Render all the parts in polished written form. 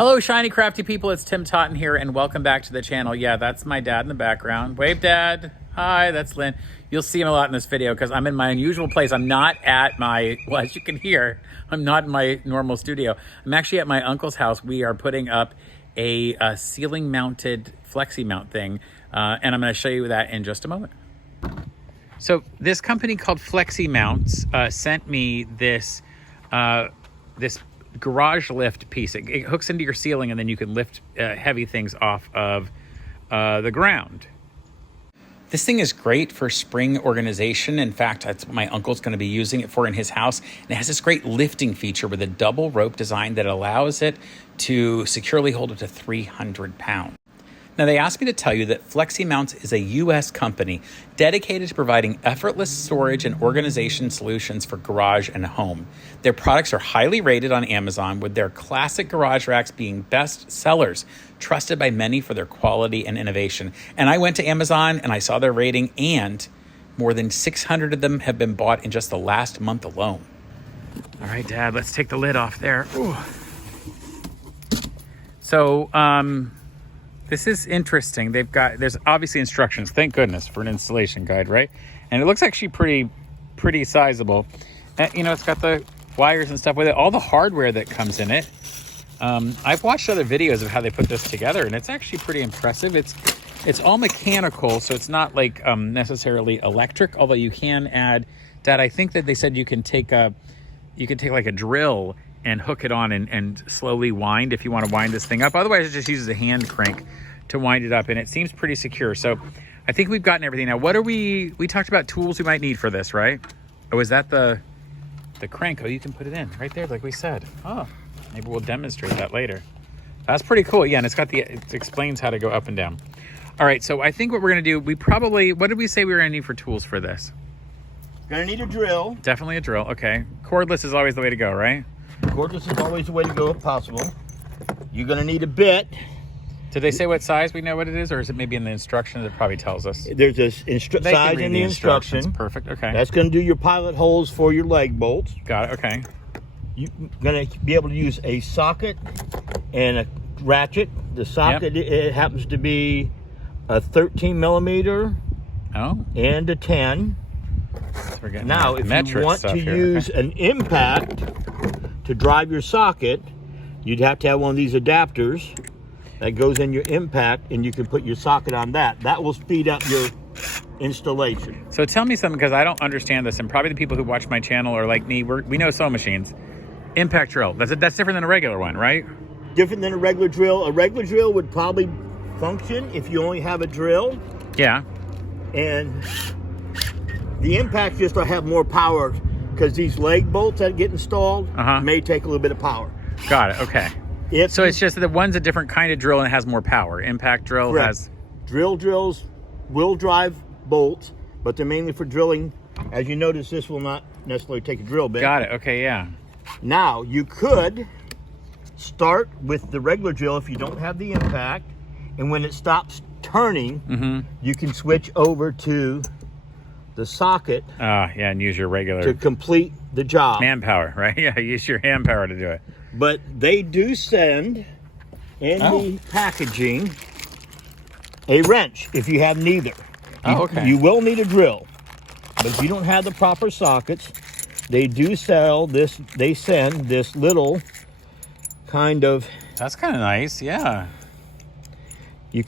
Hello, shiny, crafty people. It's Tim Totten here, and welcome back to the channel. Yeah, that's my dad in the background. Wave, Dad. Hi, that's Lynn. You'll see him a lot in this video because I'm in my unusual place. I'm not at my, well, as you can hear, I'm not in my normal studio. I'm actually at my uncle's house. We are putting up a ceiling-mounted Fleximount thing, and I'm going to show you that in just a moment. So this company called Fleximounts sent me this garage lift piece. It hooks into your ceiling, and then you can lift heavy things off of the ground. This thing is great for spring organization. In fact, that's what my uncle's going to be using it for in his house. And it has this great lifting feature with a double rope design that allows it to securely hold up to 300 pounds. Now, they asked me to tell you that Fleximounts is a U.S. company dedicated to providing effortless storage and organization solutions for garage and home. Their products are highly rated on Amazon, with their classic garage racks being best sellers, trusted by many for their quality and innovation. And I went to Amazon and I saw their rating, and more than 600 of them have been bought in just the last month alone. All right, Dad, let's take the lid off there. Ooh. So, this is interesting. There's obviously instructions, thank goodness, for an installation guide, right? And it looks actually pretty sizable. And, you know, it's got the wires and stuff with it, all the hardware that comes in it. I've watched other videos of how they put this together, and it's actually pretty impressive. It's all mechanical, so it's not like necessarily electric, although you can add, Dad, I think that they said you can take like a drill and hook it on and slowly wind if you want to wind this thing up. Otherwise, it just uses a hand crank to wind it up, and it seems pretty secure. So I think we've gotten everything. Now, what are we talked about tools we might need for this, right? Oh, is that the crank? Oh, you can put it in right there like we said. Oh, maybe we'll demonstrate that later. That's pretty cool. Yeah, and it explains how to go up and down. All right, so I think what we're gonna do, what did we say we were gonna need for tools for this? Gonna need a drill. Definitely a drill, okay. Cordless is always the way to go, right? Cordless is always the way to go if possible. You're gonna need a bit. Did they say what size we know what it is, or is it maybe in the instructions? It probably tells us. There's a size in the instruction. Perfect, okay. That's gonna do your pilot holes for your leg bolts. Got it, okay. You're gonna be able to use a socket and a ratchet. The socket, it happens to be a 13 millimeter and a 10. So now, if you want to use an impact to drive your socket, you'd have to have one of these adapters that goes in your impact, and you can put your socket on that. That will speed up your installation. So tell me something, because I don't understand this, and probably the people who watch my channel are like me. We know sewing machines. Impact drill, that's different than a regular one, right? Different than a regular drill. A regular drill would probably function if you only have a drill. Yeah. And the impact just to have more power, because these leg bolts that get installed may take a little bit of power. Got it, okay. So it's just that one's a different kind of drill and it has more power. Impact drill has... Drills will drive bolts, but they're mainly for drilling. As you notice, this will not necessarily take a drill bit. Got it, okay, yeah. Now, you could start with the regular drill if you don't have the impact, and when it stops turning, you can switch over to the socket. Yeah, and use your regular... to complete the job. Manpower, right? Yeah, use your hand power to do it. But they do send in the packaging a wrench if you have neither. Okay. You will need a drill, but if you don't have the proper sockets, they do sell this. They send this little kind of... That's kind of nice, yeah. You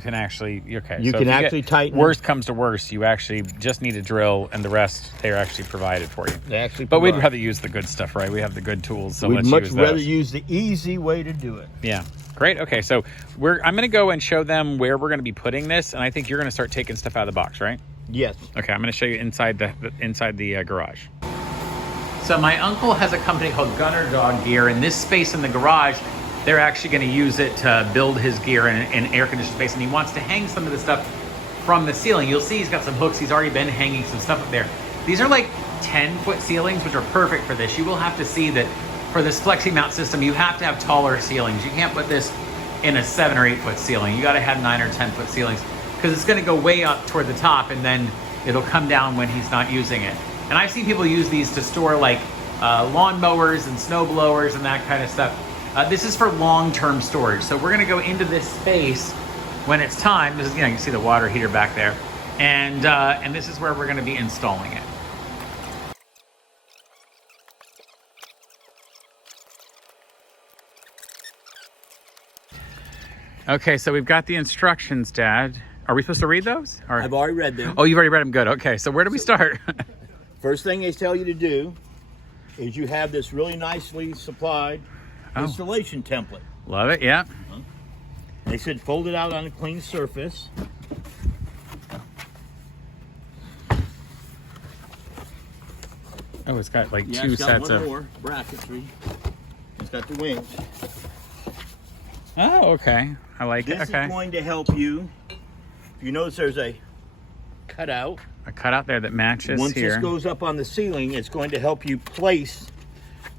can actually, okay. You can actually tighten. Worst comes to worst, you actually just need a drill, and the rest they're actually provided for you. They actually But we'd rather use the good stuff, right? We have the good tools, so we'd let's much use rather those. use the easy way to do it. Yeah, great. Okay, so I'm going to go and show them where we're going to be putting this, and I think you're going to start taking stuff out of the box, right? Yes. Okay, I'm going to show you inside the garage. So my uncle has a company called Gunner Dog Gear, and this space in the garage, they're actually going to use it to build his gear in air conditioned space, and he wants to hang some of the stuff from the ceiling. You'll see he's got some hooks. He's already been hanging some stuff up there. These are like 10-foot ceilings, which are perfect for this. You will have to see that for this Fleximount system, you have to have taller ceilings. You can't put this in a 7 or 8-foot ceiling. You got to have 9 or 10-foot ceilings, because it's going to go way up toward the top, and then it'll come down when he's not using it. And I've seen people use these to store like lawn mowers and snow blowers and that kind of stuff. This is for long-term storage. So we're gonna go into this space when it's time. This is, you know, you can see the water heater back there. And this is where we're gonna be installing it. Okay, so we've got the instructions, Dad. Are we supposed to read those? Or... I've already read them. Oh, you've already read them, good. Okay, so where do we start? First thing they tell you to do is you have this really nicely supplied installation template. Love it, yeah. They said fold it out on a clean surface. Oh, it's got like two sets of... more bracketry. It's got the wings. Oh, okay. I like it, This okay. is going to help you. If you notice there's a cutout. A cutout there that matches Once here. this goes up on the ceiling, it's going to help you place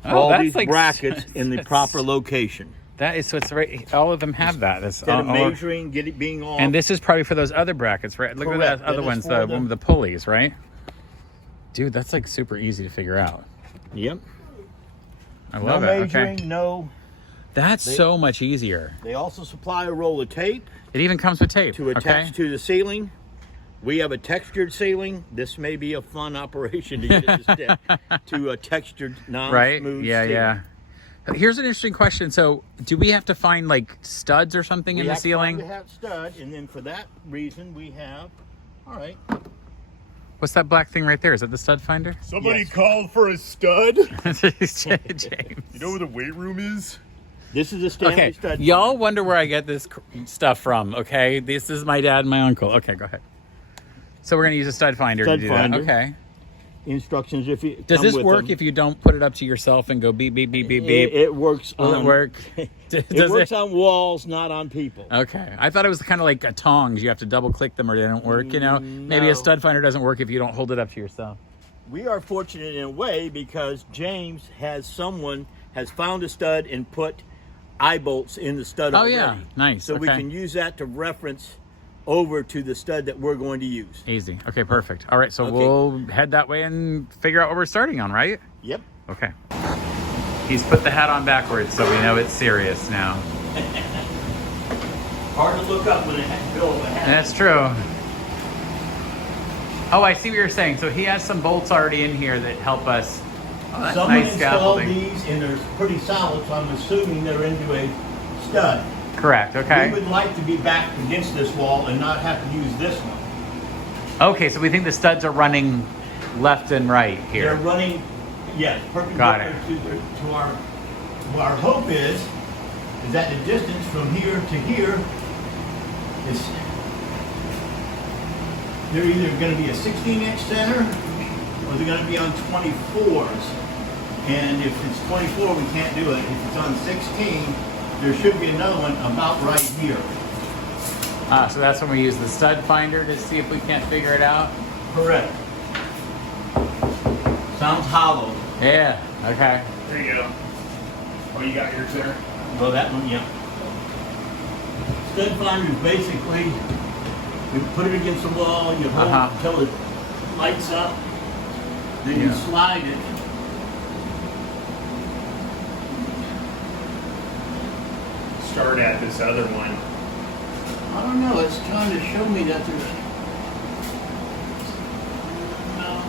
Oh, all that's these like- brackets in the that's- proper location. That is, so it's right, all of them have that. That's Instead of all- measuring, get it being off. and this is probably for those other brackets, right? Look at Correct. that other That is ones, for the the- one with the pulleys, right? Dude, that's like super easy to figure out. Yep. I No love it. measuring, Okay. no. That's so much easier. They also supply a roll of tape It even comes with tape. to attach okay? to the ceiling. We have a textured ceiling. This may be a fun operation to get it to stick to a textured, Right? non-smooth Yeah, ceiling. yeah. Here's an interesting question. So, do we have to find like studs or something We in the have to ceiling? find the hat stud, and then for that reason we have. All right. What's that black thing right there? Is that the stud finder? Somebody Yes. called for a stud. James. You know where the weight room is? This is a Stanley Okay, stud. y'all wonder where I get this stuff from, okay? This is my dad and my uncle. Okay, go ahead. So we're gonna use a stud finder Stud to do finder. that. Okay. Instructions if you Does come this with work them. if you don't put it up to yourself and go beep, beep, beep, beep, beep? It works. Will on, it work? It Does works on walls, not on people. Okay. I thought it was kind of like a tongs. You have to double click them or they don't work, you know? Maybe No. a stud finder doesn't work if you don't hold it up to yourself. We are fortunate in a way because James has found a stud and put eye bolts in the stud Oh, already. yeah. Nice. So we Okay. can use that to reference over to the stud that we're going to use. Easy. Okay, perfect. All right, so Okay. we'll head that way and figure out what we're starting on, right? Yep. Okay. He's put the hat on backwards, so we know it's serious now. Hard to look up when it builds a hat. That's true. Oh, I see what you're saying. So he has some bolts already in here that help us. Oh, that's Someone nice installed scaffolding. these and they're pretty solid, so I'm assuming they're into a stud. Correct, We okay. would like to be back against this wall and not have to use this one. Okay, so we think the studs are running left and right They're here. running, yes, Got perpendicular it. to our. Well, our hope is that the distance from here to here is. They're either going to be a 16-inch center or they're going to be on 24s. And if it's 24, we can't do it. If it's on 16, there should be another one about right here. So that's when we use the stud finder to see if we can't figure it out. Correct. Sounds hollow. Yeah, okay. There you go. Oh, you got yours there? Well, that one, yeah. Stud finder is basically, you put it against the wall, you hold it until it lights up, then you Yeah. slide it. Start at this other one. I don't know, it's trying to show me that there's. No.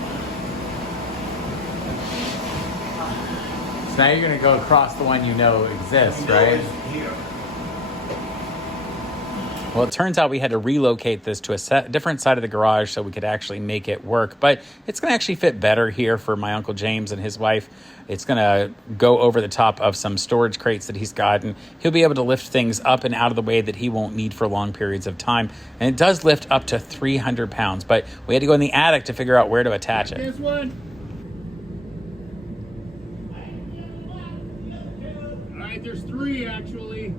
So now you're gonna go across the one you know exists, right? Here. Well, it turns out we had to relocate this to a different side of the garage so we could actually make it work. But it's going to actually fit better here for my Uncle James and his wife. It's going to go over the top of some storage crates that he's got, and he'll be able to lift things up and out of the way that he won't need for long periods of time. And it does lift up to 300 pounds, but we had to go in the attic to figure out where to attach it. This one. All right, there's 3 actually.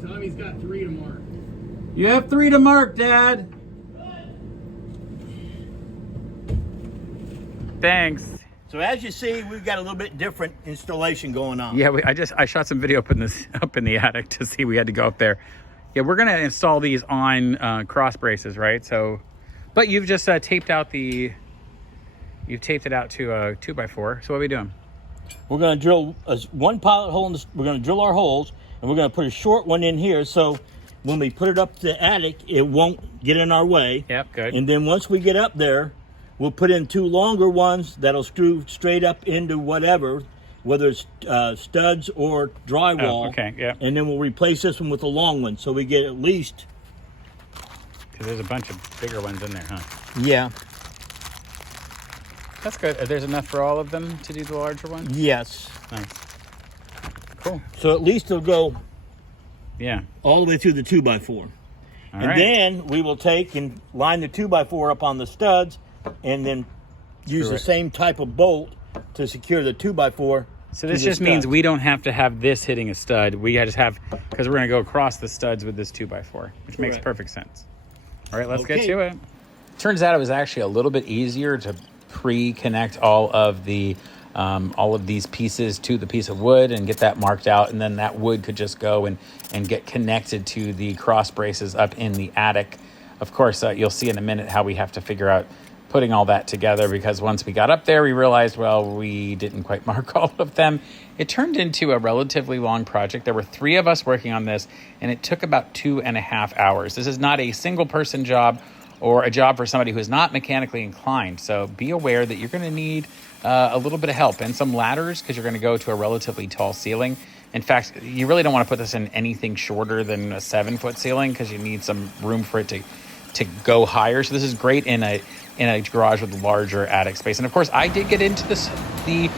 Tell him he's got 3 to mark. You have 3 to mark, Dad. Thanks. So as you see, we've got a little bit different installation going on. Yeah, I shot some video putting this up in the attic to see we had to go up there. Yeah, we're gonna install these on cross braces, right? So, but you've just taped it out to a 2x4. So what are we doing? we're going to drill one pilot hole. We're going to drill our holes, and we're going to put a short one in here. So when we put it up to the attic, it won't get in our way. Yep, good. And then once we get up there, we'll put in 2 longer ones that'll screw straight up into whatever, whether it's studs or drywall. Oh, okay, yeah. And then we'll replace this one with a long one, so we get at least. Because there's a bunch of bigger ones in there, huh? Yeah. That's good. There's enough for all of them to do the larger one? Yes. Nice. Cool. So at least it'll go Yeah. all the way through the 2x4. And right. then we will take and line the 2x4 up on the studs and then use the same type of bolt to secure the 2x4. So this just means we don't have to have this hitting a stud. We just have, because we're going to go across the studs with this 2x4, which makes perfect sense. All right, let's get to it. Turns out it was actually a little bit easier to pre-connect all of these pieces to the piece of wood and get that marked out, and then that wood could just go and get connected to the cross braces up in the attic. Of course, you'll see in a minute how we have to figure out putting all that together, because once we got up there, we realized, well, we didn't quite mark all of them. It turned into a relatively long project. There were 3 of us working on this, and it took about 2.5 hours. This is not a single person job or a job for somebody who is not mechanically inclined. So be aware that you're going to need a little bit of help and some ladders, because you're going to go to a relatively tall ceiling. In fact, you really don't want to put this in anything shorter than a 7-foot ceiling, because you need some room for it to go higher. So this is great in a garage with larger attic space. And of course, I did get into the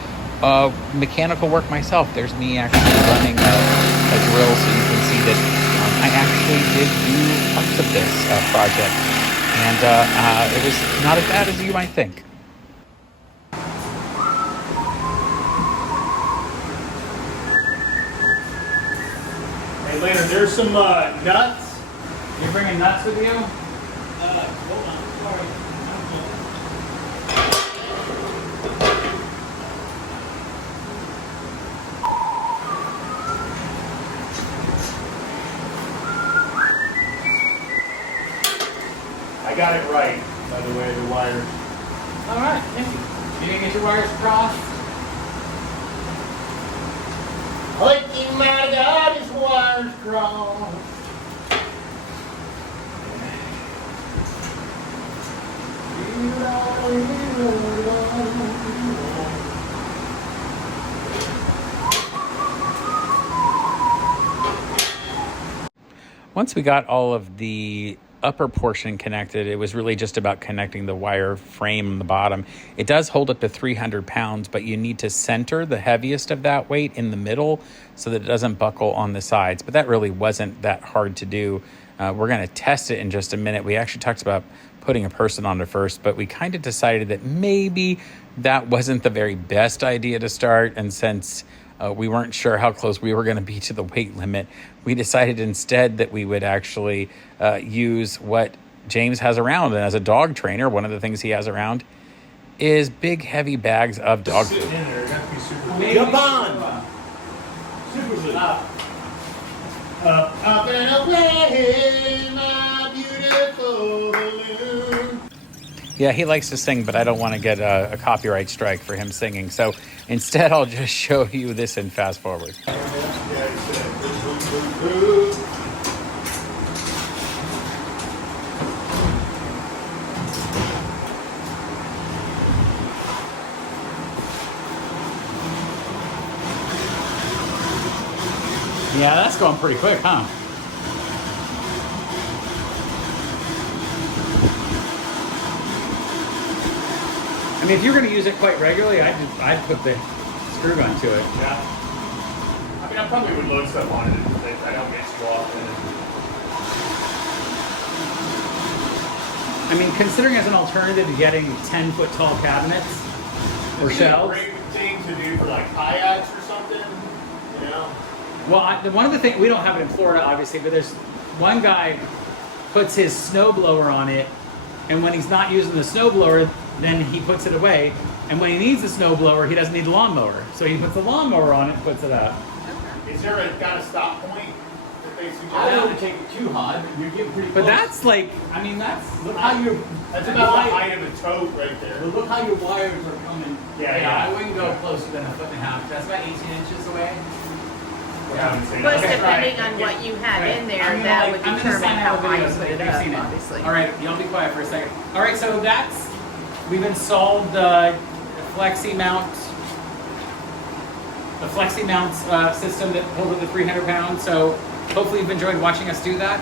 mechanical work myself. There's me actually running a drill, so you can see that I actually did do parts of this project. And it was not as bad as you might think. Hey, Leonard, there's some nuts. You're bringing nuts with you? Hold on. Sorry. I got it right, by the way, the wires. All right, thank you. You didn't get your wires crossed? Thinking my God, his wires crossed. Once we got all of the upper portion connected, it was really just about connecting the wire frame on the bottom. It does hold up to 300 pounds, but you need to center the heaviest of that weight in the middle so that it doesn't buckle on the sides. But that really wasn't that hard to do. We're going to test it in just a minute. We actually talked about putting a person on it first, but we kind of decided that maybe that wasn't the very best idea to start. And since we weren't sure how close we were going to be to the weight limit, we decided instead that we would actually use what James has around. And as a dog trainer, one of the things he has around is big, heavy bags of dog food. Jump on! Super Zoo. Up and away, my beautiful balloon. Yeah, he likes to sing, but I don't want to get a copyright strike for him singing. So instead, I'll just show you this in fast forward. Yeah, that's going pretty quick, huh? I mean, if you're going to use it quite regularly, I'd put the screw gun to it. Yeah. I mean, I probably would load stuff on it if I don't get too often. I mean, considering as an alternative to getting 10-foot tall cabinets or shelves. Great thing to do for like kayaks or something, you know? Well, one of the things, we don't have it in Florida, obviously, but there's one guy puts his snowblower on it, and when he's not using the snowblower, then he puts it away. And when he needs the snowblower, he doesn't need the lawnmower. So he puts the lawnmower on it and puts it out. Is there got a stop point that I don't want to take it too hot. You're getting pretty close. But that's like, I mean, that's Look how you're. That's about the height of a tote right there. But look how your wires are coming. I wouldn't go closer than 1.5 feet. That's about 18 inches away. Plus, depending on what you have in there, that would determine how high you put it up, obviously. All right, y'all be quiet for a second. All right, so we've installed the Fleximounts system that holds up to 300 pounds. So hopefully you've enjoyed watching us do that.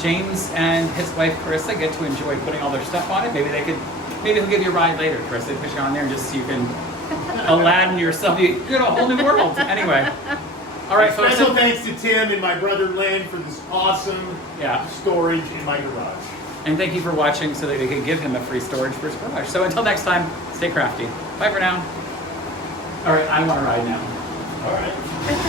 James and his wife Carissa get to enjoy putting all their stuff on it. Maybe they'll give you a ride later, Carissa. Push you on there just so you can Aladdin yourself. You get a whole new world. Anyway. All right, folks. Special thanks to Tim and my brother Len for this awesome storage in my garage. And thank you for watching so that they could give him a free storage for his garage. So until next time, stay crafty. Bye for now. All right, I want to ride now. All right.